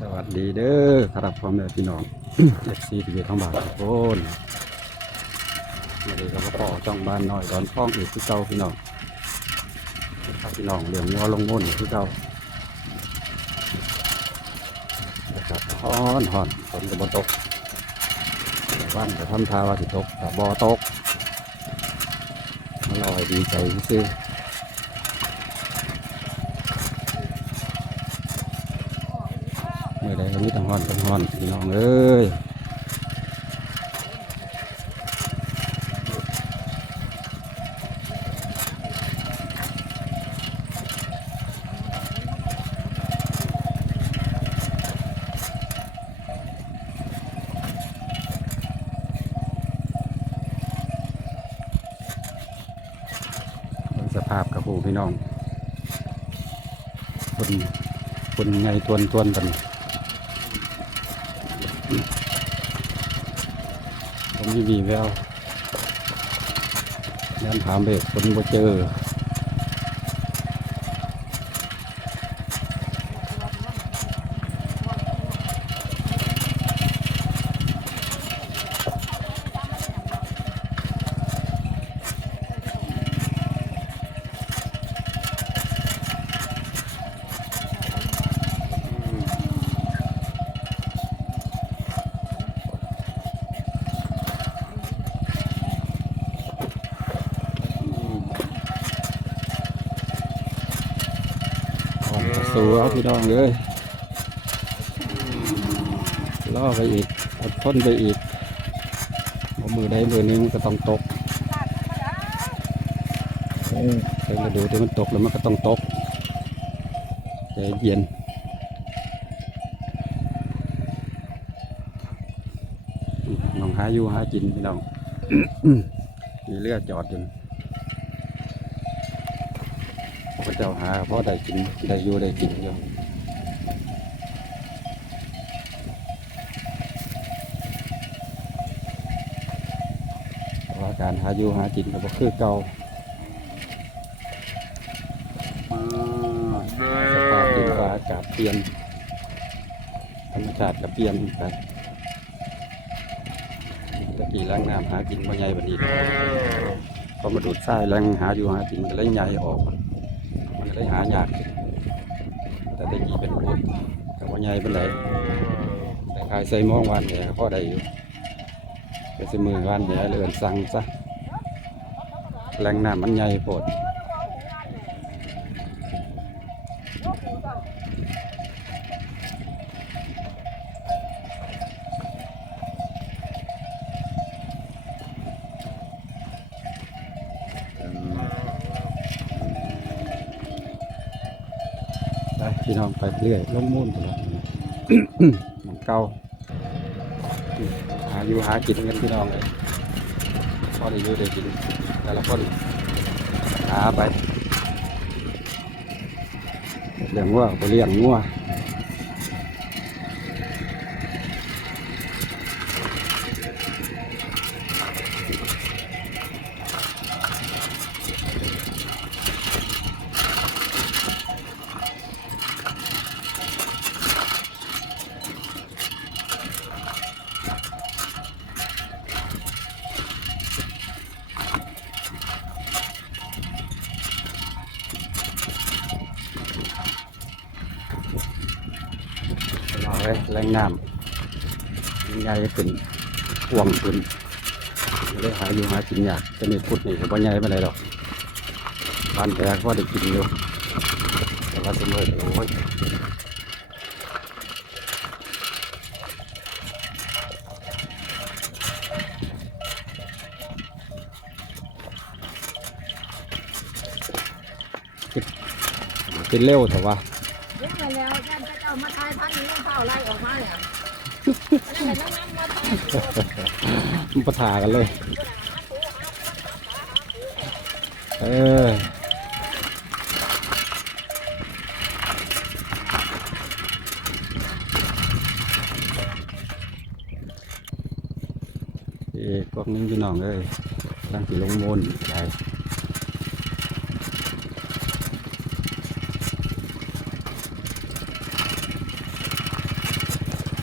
สวัสดีเด้อครับพ่อแม่พี่น้องเอฟซีที่อยู่ทั้งบ้านทุกคนมาดีกับพ่อจ้องบ้านน้อยดอนฟ้องอีกที่เก่าพี่น้องพี่น้องเลี้ยงวัวลงมุ่นที่เก่าครับฮ้อนฮ้อนฝนก็บ่ตกบ้านจะทำทาว่าสิตกแต่บ่ตกลอยดีใจซื้อ เมื่อใดก็มีแตังฮอนแตังฮอนพี่น้องเอ้ยสภาพกับผู้พี่น้องคนคนไงทวนทวนกัน ผมมีวีแววยันถามเบกคนบ่เจอ สู่เอาพี่น้องเลยล่อไปอีกอดทนไปอีกมือใดมือหนึงก็ต้องตกเออเราดูที่มันตกแล้วมันก็ต้องตกใจเย็นน้องหาอยู่หากินพี่น้องมีเรือดจอดอยู่ เจ้าหาเพราะได้กินได้อยู่ได้กินอยู่ว่าการหาอยู่หากินก็บ่คือเก่าสภาพดินฟ้าอากาศเปลี่ยนธรรมชาติก็เปลี่ยนไปตะกี้แรงน้ำหากินบ่ใหญ่บัดนี้พอมาดูดทรายแรงหาอยู่หากินก็เลยใหญ่ออก มันก็เลยหายาก แต่ได้กี่เป็นพุทธกับว่าใหญ่เป็นไรแต่ขายใส่มองวันเนี่ยพ่อได้อยู่เป็นสมือวันเนี่ยเลื่อนสั่งซะแรงน้ำมันใหญ่โพด พี่น้องไปเรื่อยลงมุ่นไปเลยหมันเก่าหาอยู่หากินกันพี่น้องเลยพอได้อยู่ได้กินแต่ละคนหาไปเลี้ยงวัวไปเลี้ยงงัว เอาไว้แรงน้ำใหญ่ขึ้นห่วงขึ้นเลยหาอยู่หากินยากจะมีพุดนี่ก็บ่ใหญ่ไม่ไรหรอกบ้านแต่ก็ได้กินอยู่แต่ว่าสมมติโอ้ยกินเร็วแต่ว่า เลี้ยงมาแล้วท่านพระเจ้ามาทายพันนี้ข้าไล่ออกมาเนี่ยนั่นแหละนั่งๆมาทายมันปะทากันเลย เออเอ้พวกนี้พี่น้องเอ้ยตั้งสีลงมนใหญ่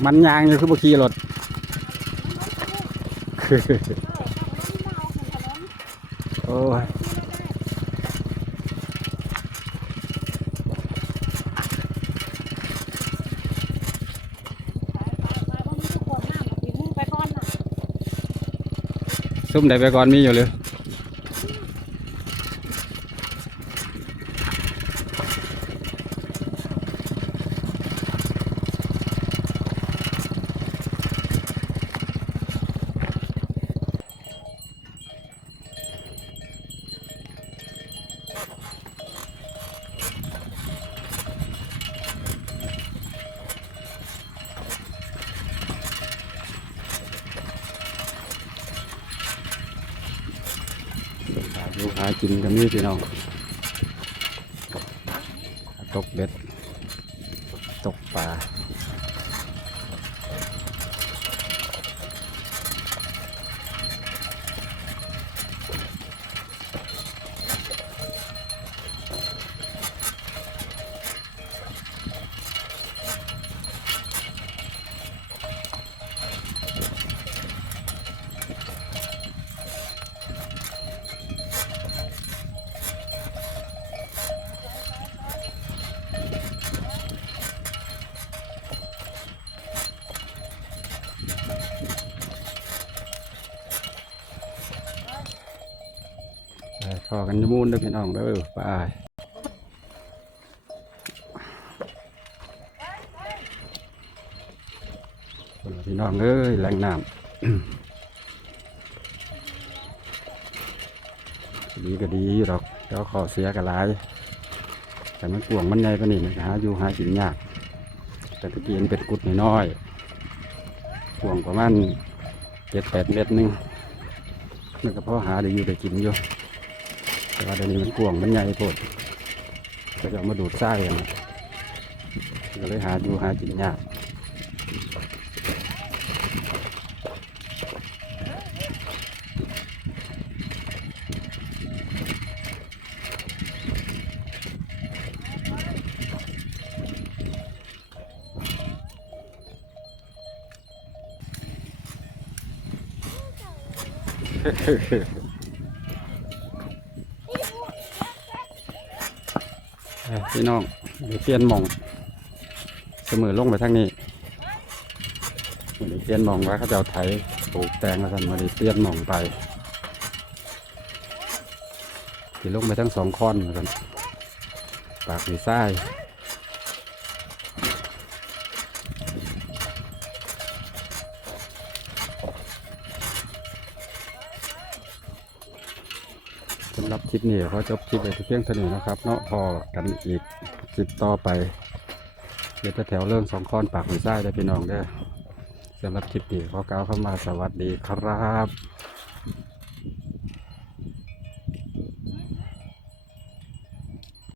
มันยางอยู่คือบ่ขี่รถโอ้ยซุ่มได้ไปก่อนมีอยู่เลย หาอยู่หากินกันนี่พี่น้องตกเบ็ด ตกปลา พอกันยมูนเด้อพี่น้องเด้อไปคนละพี่น้องเอ้ยแหล่งน้ำดีก็ดีอยู่ดอกเดี๋ยวขอเสียกันหลาย แต่มันกวางมันใหญ่ปานนี้มันหาอยู่หากินยาก แต่ตะกี้มันเป็นกุดน้อยกวางประมาณเจ็ดแปดเมตรนึงมันก็พอหาได้อยู่ได้กินอยู่ แต่ว่าเดี๋ยวนี้มันกวางมันใหญ่โพดก็จะเอามาดูดไส้กันะก็เลยหาอยู่หากินยากเอ้ย พี่น้องเดี๋ยวเปลี่ยนมอง เสมอลงไปทางนี้วันเปลี่ยนมองว่าเขาจะเอาไถปลูกแตงแล้วกันมันเปลี่ยนมองไปที่ลงไปทั้งสองคอนแล้วกันปากมีไส้ ลิปนี้เขาจบคลิปไปที่เพียงเท่านี้นะครับ เนาะพอกันอีกคลิปต่อไปเดี๋ยวจะแถวเรื่องสองคอนปากมีไส้ได้พี่น้องได้สำหรับคลิปนี้ขอกล่าวเข้ามาสวัสดีครับ